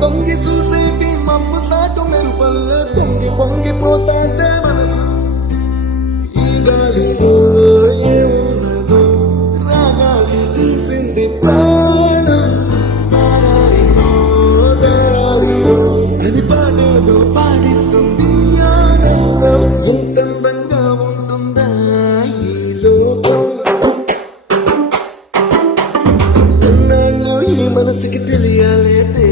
తొంగి చూసేటి మబ్బు సాటు మెరుపల్ల పొంగిపోతాంటే మనసు ఈ గాలిలో ఏమున్నదో రాగాలి తీసింది ప్రాణం తారారిలో తారారిలో అని పాడేదో పాడిస్తుంది ఆనందం ఎంత అందంగా ఉంటుందా ఈ లోకం ఎన్నాళ్ళు ఈ మనసుకి తెలియాలేదే